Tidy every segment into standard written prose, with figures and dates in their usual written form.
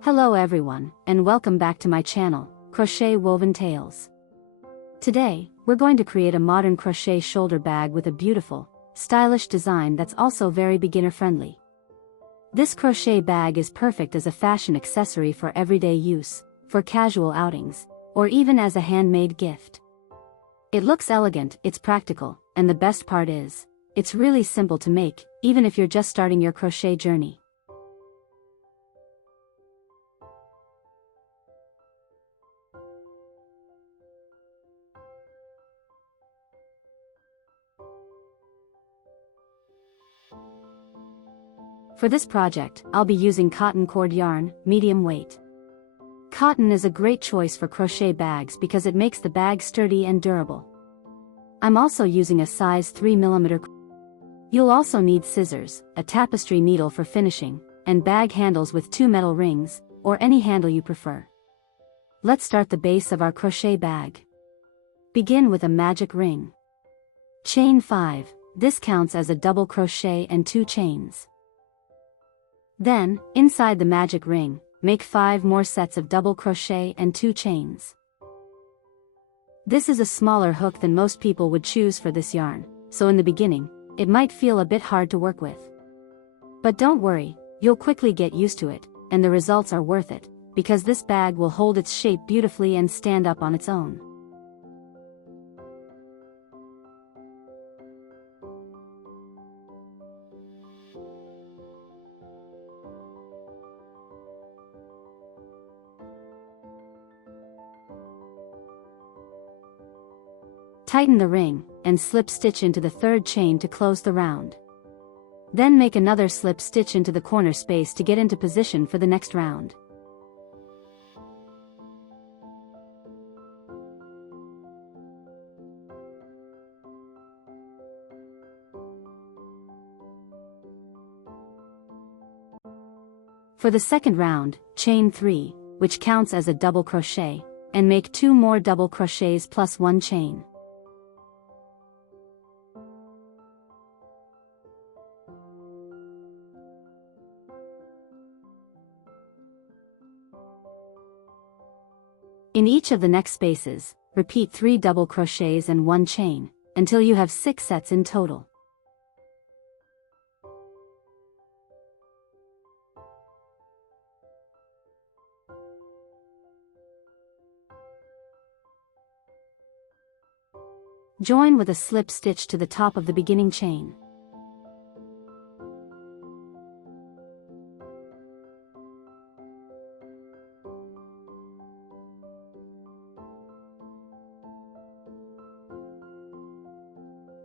Hello everyone, and welcome back to my channel, Crochetwoventales. Today, we're going to create a modern crochet shoulder bag with a beautiful, stylish design that's also very beginner-friendly. This crochet bag is perfect as a fashion accessory for everyday use, for casual outings, or even as a handmade gift. It looks elegant, it's practical, and the best part is, it's really simple to make, even if you're just starting your crochet journey. For this project, I'll be using cotton cord yarn, medium weight. Cotton is a great choice for crochet bags because it makes the bag sturdy and durable. I'm also using a size 3mm. You'll also need scissors, a tapestry needle for finishing, and bag handles with 2 metal rings, or any handle you prefer. Let's start the base of our crochet bag. Begin with a magic ring. Chain 5, this counts as a double crochet and 2 chains. Then, inside the magic ring, make 5 more sets of double crochet and 2 chains. This is a smaller hook than most people would choose for this yarn, so in the beginning, it might feel a bit hard to work with. But don't worry, you'll quickly get used to it, and the results are worth it, because this bag will hold its shape beautifully and stand up on its own. Tighten the ring, and slip stitch into the 3rd chain to close the round. Then make another slip stitch into the corner space to get into position for the next round. For the second round, chain 3, which counts as a double crochet, and make 2 more double crochets plus 1 chain. In each of the next spaces, repeat 3 double crochets and 1 chain, until you have 6 sets in total. Join with a slip stitch to the top of the beginning chain.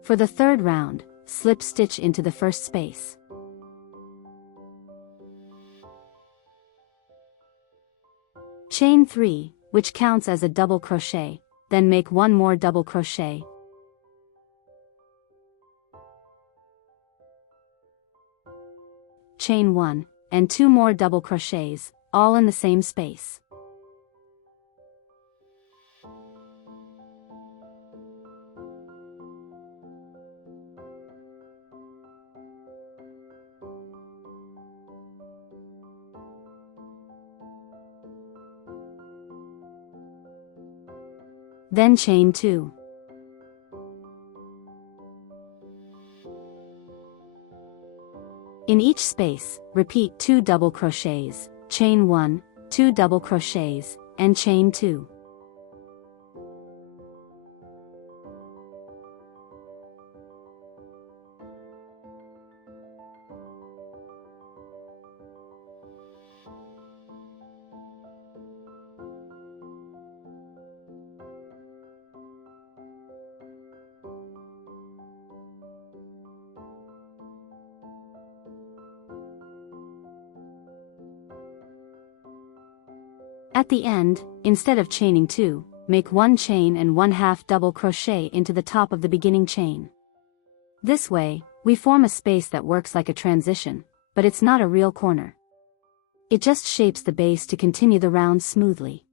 For the 3rd round, slip stitch into the first space. Chain 3, which counts as a double crochet, then make 1 more double crochet. Chain 1, and 2 more double crochets, all in the same space. Then chain 2. In each space, repeat 2 double crochets, chain 1, 2 double crochets, and chain 2. At the end, instead of chaining 2, make 1 chain and 1/2 double crochet into the top of the beginning chain. This way, we form a space that works like a transition, but it's not a real corner. It just shapes the base to continue the round smoothly.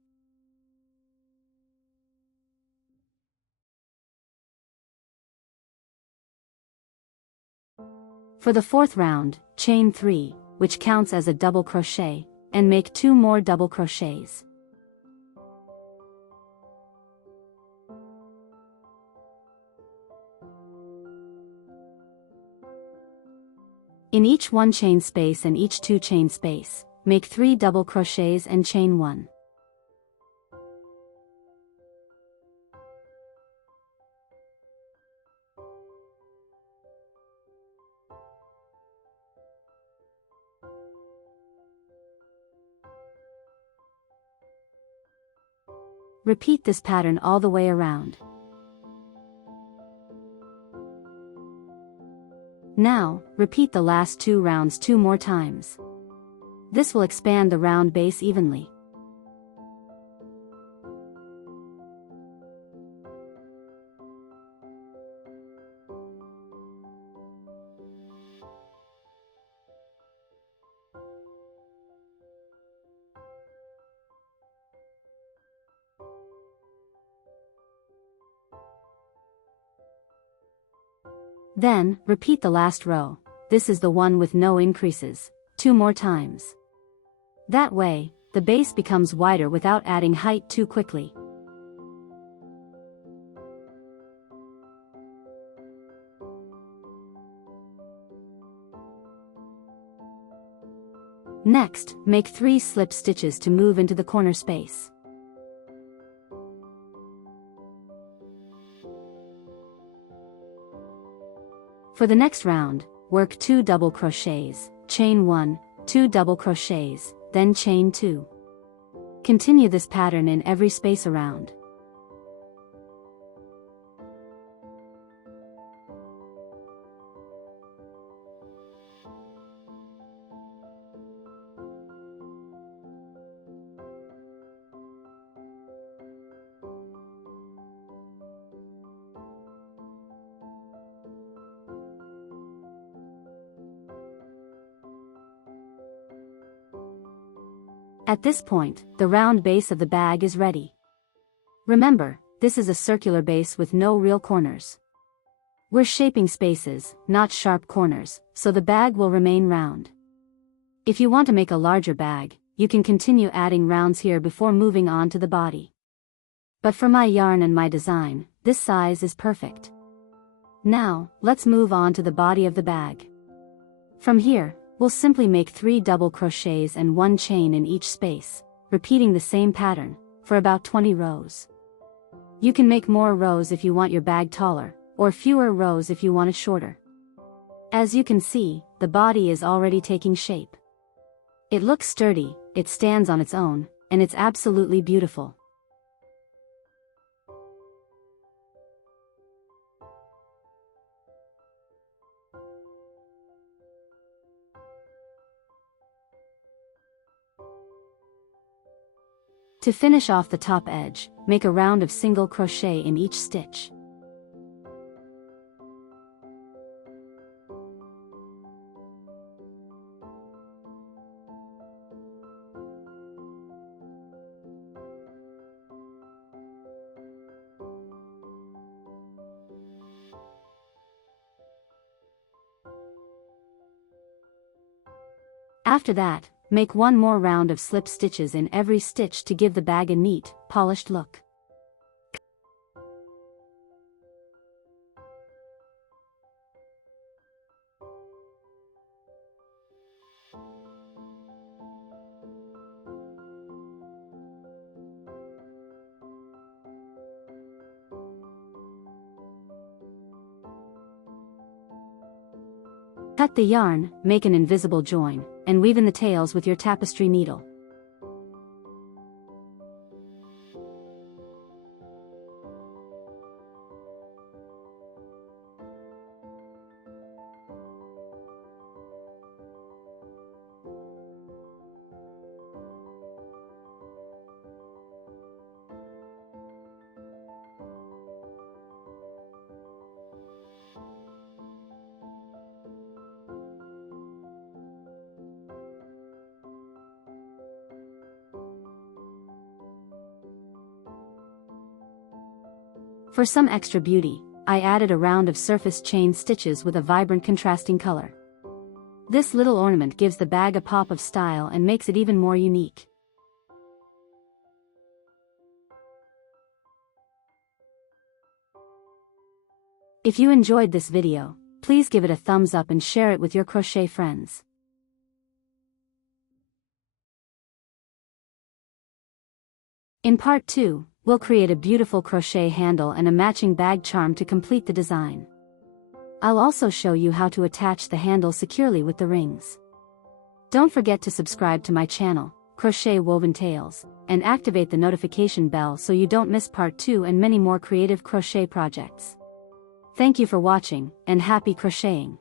For the 4th round, chain 3, which counts as a double crochet, and make 2 more double crochets. In each 1 chain space and each 2 chain space, make 3 double crochets and chain 1. Repeat this pattern all the way around. Now, repeat the last 2 rounds 2 more times. This will expand the round base evenly. Then, repeat the last row, this is the one with no increases, 2 more times. That way, the base becomes wider without adding height too quickly. Next, make 3 slip stitches to move into the corner space. For the next round, work 2 double crochets, chain 1, 2 double crochets, then chain 2. Continue this pattern in every space around. At this point, the round base of the bag is ready. Remember, this is a circular base with no real corners. We're shaping spaces, not sharp corners, so the bag will remain round. If you want to make a larger bag, you can continue adding rounds here before moving on to the body. But for my yarn and my design, this size is perfect. Now, let's move on to the body of the bag. From here, we'll simply make 3 double crochets and 1 chain in each space, repeating the same pattern, for about 20 rows. You can make more rows if you want your bag taller, or fewer rows if you want it shorter. As you can see, the body is already taking shape. It looks sturdy, it stands on its own, and it's absolutely beautiful. To finish off the top edge, make a round of single crochet in each stitch. After that, make 1 more round of slip stitches in every stitch to give the bag a neat, polished look. Cut the yarn, make an invisible join, and weave in the tails with your tapestry needle. For some extra beauty, I added a round of surface chain stitches with a vibrant contrasting color. This little ornament gives the bag a pop of style and makes it even more unique. If you enjoyed this video, please give it a thumbs up and share it with your crochet friends. In part 2, we'll create a beautiful crochet handle and a matching bag charm to complete the design. I'll also show you how to attach the handle securely with the rings. Don't forget to subscribe to my channel, Crochetwoventales, and activate the notification bell so you don't miss part 2 and many more creative crochet projects. Thank you for watching, and happy crocheting!